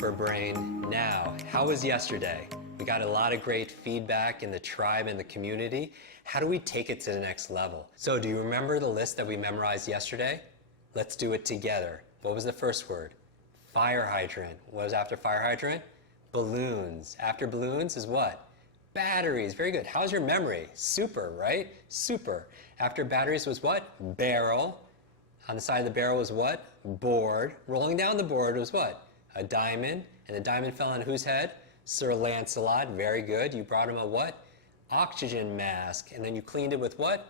Super Brain. Now, how was yesterday? We got a lot of great feedback in the tribe and the community. How do we take it to the next level? So do you remember the list that we memorized yesterday? Let's do it together. What was the first word? Fire hydrant. What was after fire hydrant? Balloons. After balloons is what? Batteries. Very good. How's your memory? Super, right? Super. After batteries was what? Barrel. On the side of the barrel was what? Board. Rolling down the board was what? A diamond. And the diamond fell on whose head? Sir Lancelot. Very good. You brought him a what? Oxygen mask. And then you cleaned it with what?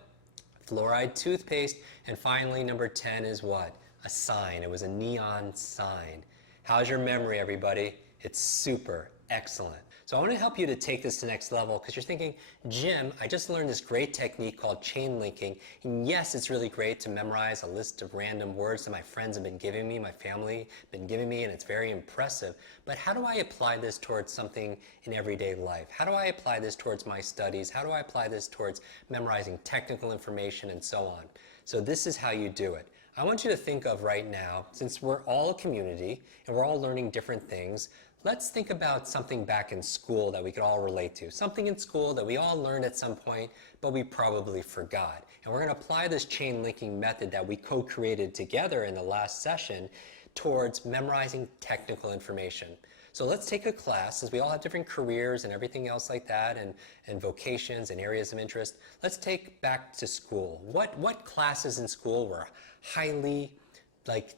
Fluoride toothpaste. And finally, number 10 is what? A sign. It was a neon sign. How's your memory, everybody? It's super. Excellent. So I want to help you to take this to the next level because you're thinking, Jim, I just learned this great technique called chain linking. And yes, it's really great to memorize a list of random words that my friends have been giving me, my family been giving me, and it's very impressive. But how do I apply this towards something in everyday life? How do I apply this towards my studies? How do I apply this towards memorizing technical information and so on? So this is how you do it. I want you to think of right now, since we're all a community and we're all learning different things, let's think about something back in school that we could all relate to. Something in school that we all learned at some point, but we probably forgot. And we're going to apply this chain linking method that we co-created together in the last session towards memorizing technical information. So let's take a class, as we all have different careers and everything else like that, and vocations and areas of interest. Let's take back to school. What classes in school were highly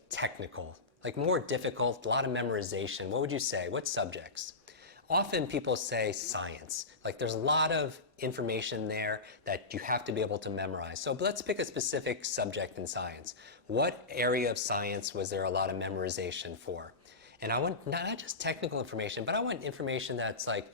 technical? Like more difficult, a lot of memorization. What would you say? What subjects? Often people say science. Like there's a lot of information there that you have to be able to memorize. So let's pick a specific subject in science. What area of science was there a lot of memorization for? And I want not just technical information, but I want information that's like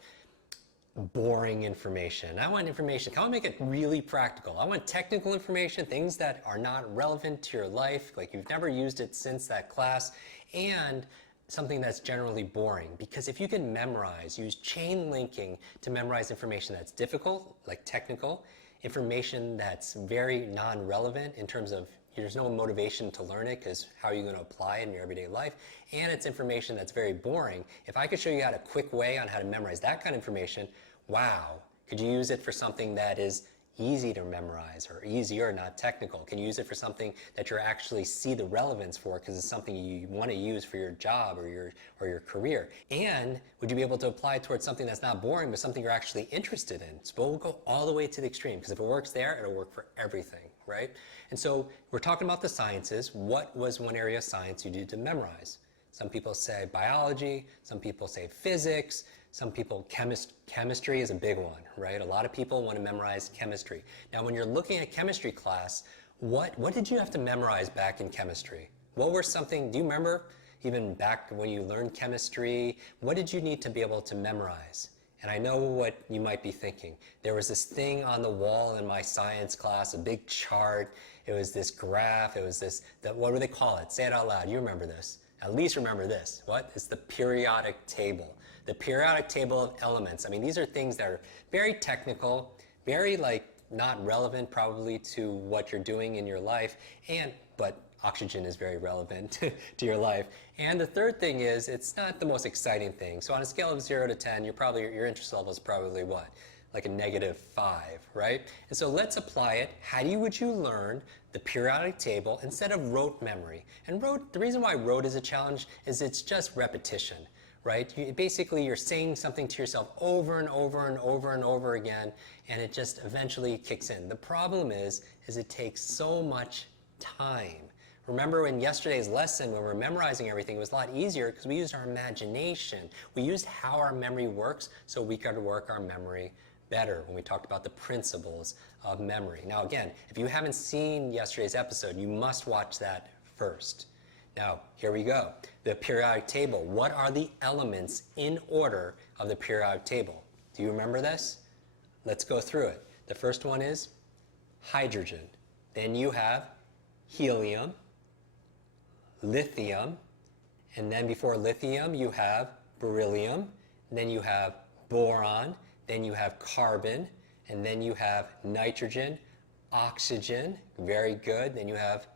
boring information. I want information. I want to make it really practical. I want technical information, things that are not relevant to your life, like you've never used it since that class, and something that's generally boring. Because if you can memorize, use chain linking to memorize information that's difficult, like technical, information that's very non-relevant in terms of there's no motivation to learn it because how are you going to apply it in your everyday life? And it's information that's very boring. If I could show you a quick way on how to memorize that kind of information, wow, could you use it for something that is easy to memorize or easier, not technical? Can you use it for something that you actually see the relevance for because it's something you want to use for your job or your career? And would you be able to apply it towards something that's not boring but something you're actually interested in? So we'll go all the way to the extreme because if it works there, it'll work for everything, right? And so we're talking about the sciences. What was one area of science you needed to memorize? Some people say biology, some people say physics, some people, chemistry is a big one, right? A lot of people want to memorize chemistry. Now, when you're looking at chemistry class, what did you have to memorize back in chemistry? What were something, do you remember even back when you learned chemistry, what did you need to be able to memorize? And I know what you might be thinking. There was this thing on the wall in my science class, a big chart. It was this graph. It was this, what do they call it? Say it out loud. You remember this. At least remember this. What? It's the periodic table. The periodic table of elements. I mean, these are things that are very technical, very not relevant probably to what you're doing in your life, but oxygen is very relevant to your life. And the third thing is, it's not the most exciting thing. So on a scale of 0 to 10, your interest level is probably what? Like a -5, right? And so let's apply it. How would you learn the periodic table instead of rote memory? And the reason why rote is a challenge is it's just repetition, right? Basically, you're saying something to yourself over and over and over and over again, and it just eventually kicks in. The problem is it takes so much time. Remember in yesterday's lesson when we were memorizing everything, it was a lot easier because we used our imagination. We used how our memory works so we could work our memory better when we talked about the principles of memory. Now again, if you haven't seen yesterday's episode, you must watch that first. Now, here we go. The periodic table. What are the elements in order of the periodic table? Do you remember this? Let's go through it. The first one is hydrogen. Then you have helium, lithium, and then before lithium you have beryllium, then you have boron, then you have carbon, and then you have nitrogen, oxygen, very good, then you have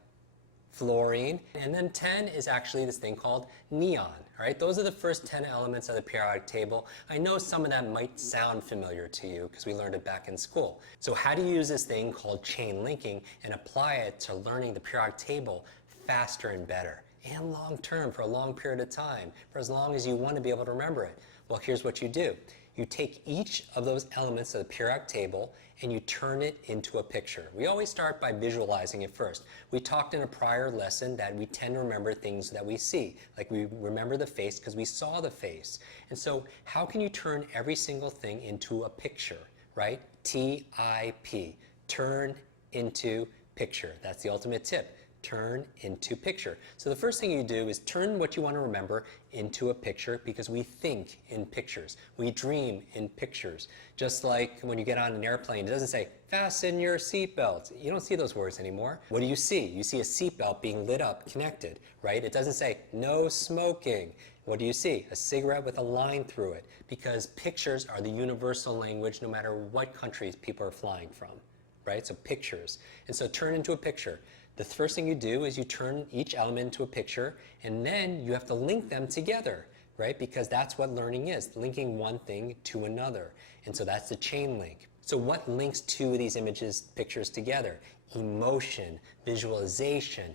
fluorine, and then 10 is actually this thing called neon. All right, those are the first 10 elements of the periodic table. I know some of that might sound familiar to you because we learned it back in school. So how do you use this thing called chain linking and apply it to learning the periodic table faster and better and long term for a long period of time, for as long as you want to be able to remember it? Well, here's what you do. You take each of those elements of the periodic table and you turn it into a picture. We always start by visualizing it first. We talked in a prior lesson that we tend to remember things that we see. Like we remember the face because we saw the face. And so how can you turn every single thing into a picture, right? T-I-P, turn into picture. That's the ultimate tip. Turn into picture. So the first thing you do is turn what you want to remember into a picture because we think in pictures. We dream in pictures. Just like when you get on an airplane, it doesn't say, fasten your seatbelt. You don't see those words anymore. What do you see? You see a seatbelt being lit up, connected, right? It doesn't say, no smoking. What do you see? A cigarette with a line through it because pictures are the universal language no matter what countries people are flying from, right? So pictures. And so turn into a picture. The first thing you do is you turn each element into a picture and then you have to link them together, right? Because that's what learning is, linking one thing to another. And so that's the chain link. So what links two of these pictures together? Emotion, visualization,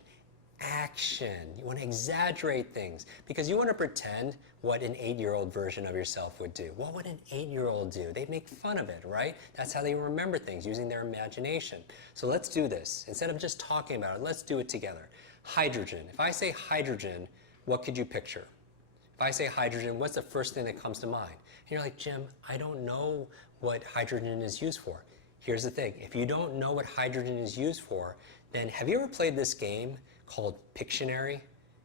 action. You want to exaggerate things because you want to pretend what an 8-year-old version of yourself would do. What would an 8-year-old do? They'd make fun of it, right? That's how they remember things, using their imagination. So let's do this. Instead of just talking about it, let's do it together. Hydrogen. If I say hydrogen, what could you picture? If I say hydrogen, what's the first thing that comes to mind? And you're like, Jim, I don't know what hydrogen is used for. Here's the thing. If you don't know what hydrogen is used for, then have you ever played this game called Pictionary?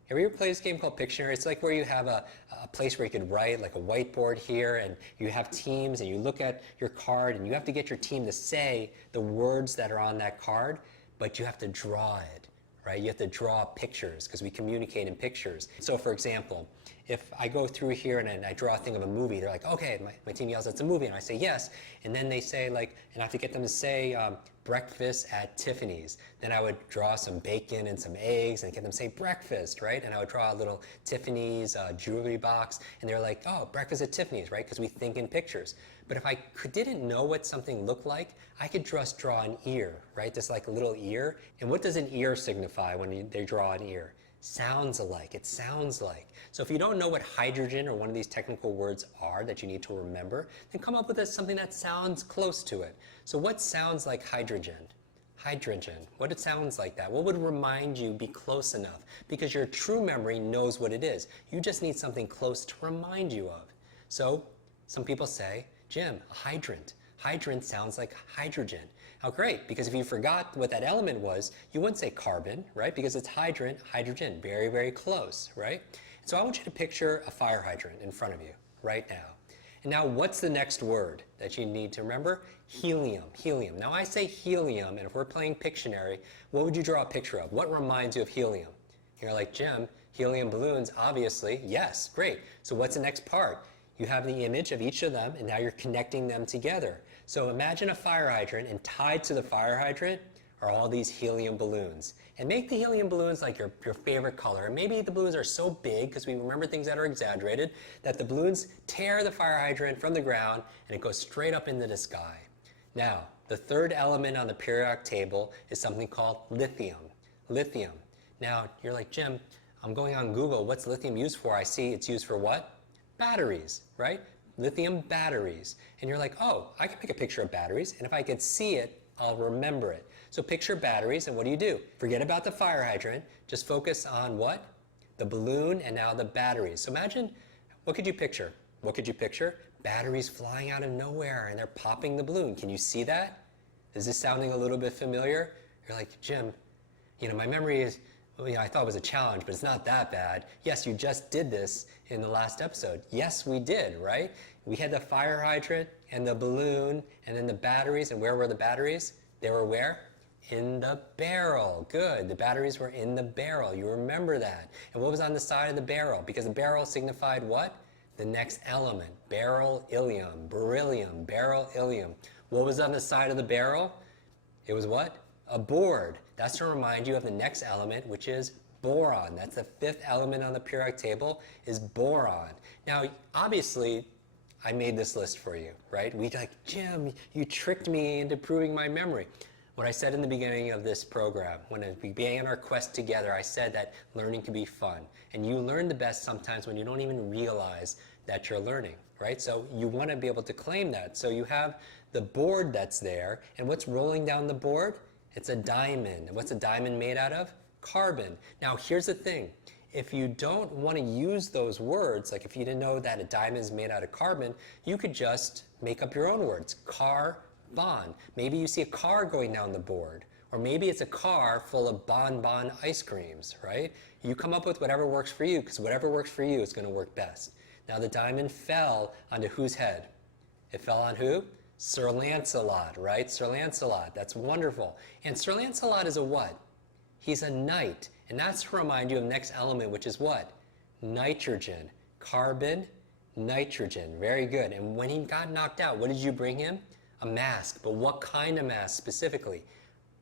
Have you ever played this game called Pictionary? It's like where you have a place where you could write, like a whiteboard here, and you have teams, and you look at your card, and you have to get your team to say the words that are on that card, but you have to draw it, right? You have to draw pictures, because we communicate in pictures. So for example, if I go through here and I draw a thing of a movie, they're like, okay, my team yells, it's a movie, and I say yes, and then they say like, and I have to get them to say breakfast at Tiffany's. Then I would draw some bacon and some eggs and get them to say breakfast, right? And I would draw a little Tiffany's jewelry box, and they're like, oh, breakfast at Tiffany's, right? Because we think in pictures. But if I didn't know what something looked like, I could just draw an ear, right? Just like a little ear. And what does an ear signify when they draw an ear? Sounds alike. It sounds like. So if you don't know what hydrogen or one of these technical words are that you need to remember, then come up with something that sounds close to it. So what sounds like hydrogen? Hydrogen. What it sounds like that? What would remind you be close enough? Because your true memory knows what it is. You just need something close to remind you of. So some people say, Jim, a hydrant. Hydrant sounds like hydrogen. Oh, great, because if you forgot what that element was, you wouldn't say carbon, right? Because it's hydrant, hydrogen, very, very close, right? So I want you to picture a fire hydrant in front of you right now. And now what's the next word that you need to remember? Helium, helium. Now I say helium, and if we're playing Pictionary, what would you draw a picture of? What reminds you of helium? You're like, Jim, helium balloons, obviously. Yes, great. So what's the next part? You have the image of each of them, and now you're connecting them together. So imagine a fire hydrant, and tied to the fire hydrant are all these helium balloons. And make the helium balloons like your favorite color. And maybe the balloons are so big, because we remember things that are exaggerated, that the balloons tear the fire hydrant from the ground, and it goes straight up into the sky. Now, the third element on the periodic table is something called lithium. Lithium. Now, you're like, Jim, I'm going on Google. What's lithium used for? I see it's used for what? Batteries, right? Lithium batteries. And you're like, oh, I can make a picture of batteries, and if I could see it, I'll remember it. So picture batteries, and what do? Forget about the fire hydrant. Just focus on what? The balloon and now the batteries. So imagine, what could you picture? What could you picture? Batteries flying out of nowhere, and they're popping the balloon. Can you see that? Is this sounding a little bit familiar? You're like, Jim, my memory is, I thought it was a challenge, but it's not that bad. Yes, you just did this in the last episode. Yes, we did, right? We had the fire hydrant and the balloon and then the batteries. And where were the batteries? They were where? In the barrel. Good. The batteries were in the barrel. You remember that. And what was on the side of the barrel? Because the barrel signified what? The next element. Beryllium, beryllium, beryllium. What was on the side of the barrel? It was what? A board, that's to remind you of the next element, which is boron. That's the fifth element on the periodic table, is boron. Now, obviously, I made this list for you, right? Jim, you tricked me into proving my memory. What I said in the beginning of this program, when we began our quest together, I said that learning can be fun. And you learn the best sometimes when you don't even realize that you're learning, right? So you want to be able to claim that. So you have the board that's there, and what's rolling down the board? It's a diamond. What's a diamond made out of? Carbon. Now, here's the thing. If you don't want to use those words, like if you didn't know that a diamond is made out of carbon, you could just make up your own words. Car-bon. Maybe you see a car going down the board, or maybe it's a car full of bonbon ice creams, right? You come up with whatever works for you, because whatever works for you is going to work best. Now, the diamond fell onto whose head? It fell on who? Sir Lancelot, right? Sir Lancelot, that's wonderful. And Sir Lancelot is a what? He's a knight. And that's to remind you of the next element, which is what? Nitrogen. Carbon, nitrogen. Very good. And when he got knocked out, what did you bring him? A mask. But what kind of mask specifically?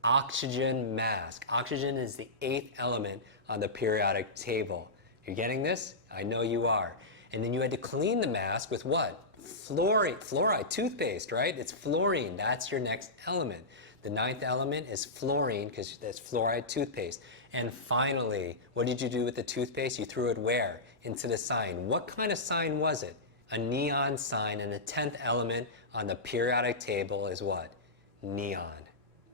Oxygen mask. Oxygen is the 8th element on the periodic table. You're getting this? I know you are. And then you had to clean the mask with what? Fluoride, toothpaste, right? It's fluorine. That's your next element. The 9th element is fluorine, because that's fluoride toothpaste. And finally, what did you do with the toothpaste? You threw it where? Into the sign. What kind of sign was it? A neon sign. And the 10th element on the periodic table is what? Neon.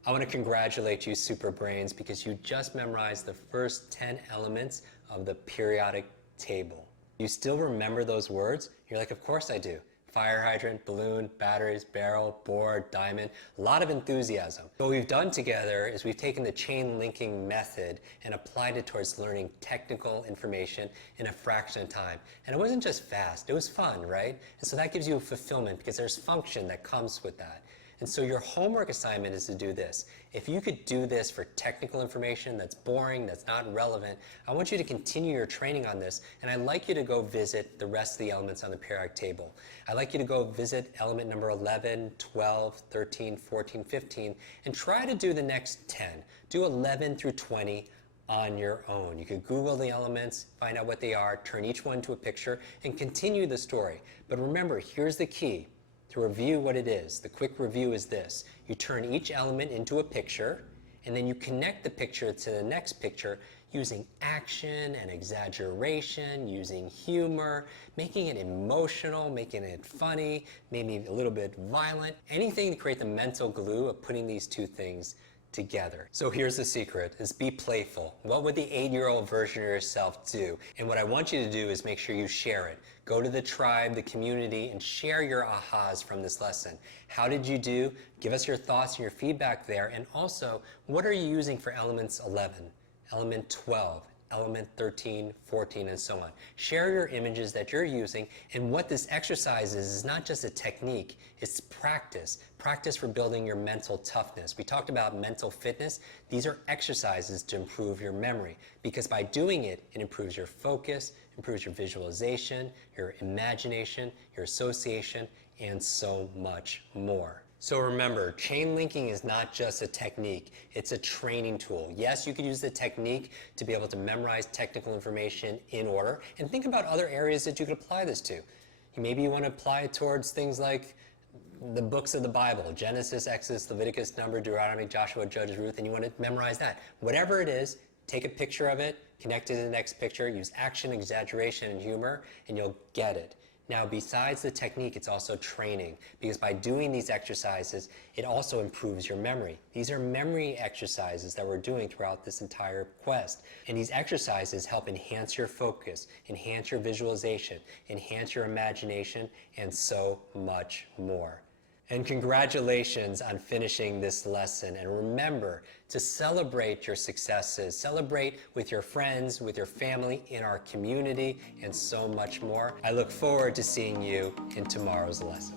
I want to congratulate you, super brains, because you just memorized the first 10 elements of the periodic table. You still remember those words? You're like, of course I do. Fire hydrant, balloon, batteries, barrel, board, diamond, a lot of enthusiasm. What we've done together is we've taken the chain linking method and applied it towards learning technical information in a fraction of time. And it wasn't just fast, it was fun, right? And so that gives you fulfillment because there's function that comes with that. And so your homework assignment is to do this. If you could do this for technical information that's boring, that's not relevant, I want you to continue your training on this, and I'd like you to go visit the rest of the elements on the periodic table. I'd like you to go visit element number 11, 12, 13, 14, 15, and try to do the next 10. Do 11 through 20 on your own. You could Google the elements, find out what they are, turn each one to a picture, and continue the story. But remember, here's the key. To review what it is, the quick review is this. You turn each element into a picture, and then you connect the picture to the next picture using action and exaggeration, using humor, making it emotional, making it funny, maybe a little bit violent, anything to create the mental glue of putting these two things together. So here's the secret, is be playful. What would the 8-year-old version of yourself do? And what I want you to do is make sure you share it. Go to the tribe, the community, and share your ahas from this lesson. How did you do? Give us your thoughts and your feedback there. And also, what are you using for elements 11, element 12, element 13, 14, and so on? Share your images that you're using, and what this exercise is not just a technique, it's practice. Practice for building your mental toughness. We talked about mental fitness. These are exercises to improve your memory, because by doing it, it improves your focus, improves your visualization, your imagination, your association, and so much more. So remember, chain linking is not just a technique, it's a training tool. Yes, you could use the technique to be able to memorize technical information in order, and think about other areas that you could apply this to. Maybe you want to apply it towards things like the books of the Bible, Genesis, Exodus, Leviticus, Number, Deuteronomy, Joshua, Judges, Ruth, and you want to memorize that. Whatever it is, take a picture of it, connect it to the next picture, use action, exaggeration, and humor, and you'll get it. Now, besides the technique, it's also training, because by doing these exercises, it also improves your memory. These are memory exercises that we're doing throughout this entire quest. And these exercises help enhance your focus, enhance your visualization, enhance your imagination, and so much more. And congratulations on finishing this lesson. And remember to celebrate your successes. Celebrate with your friends, with your family, in our community, and so much more. I look forward to seeing you in tomorrow's lesson.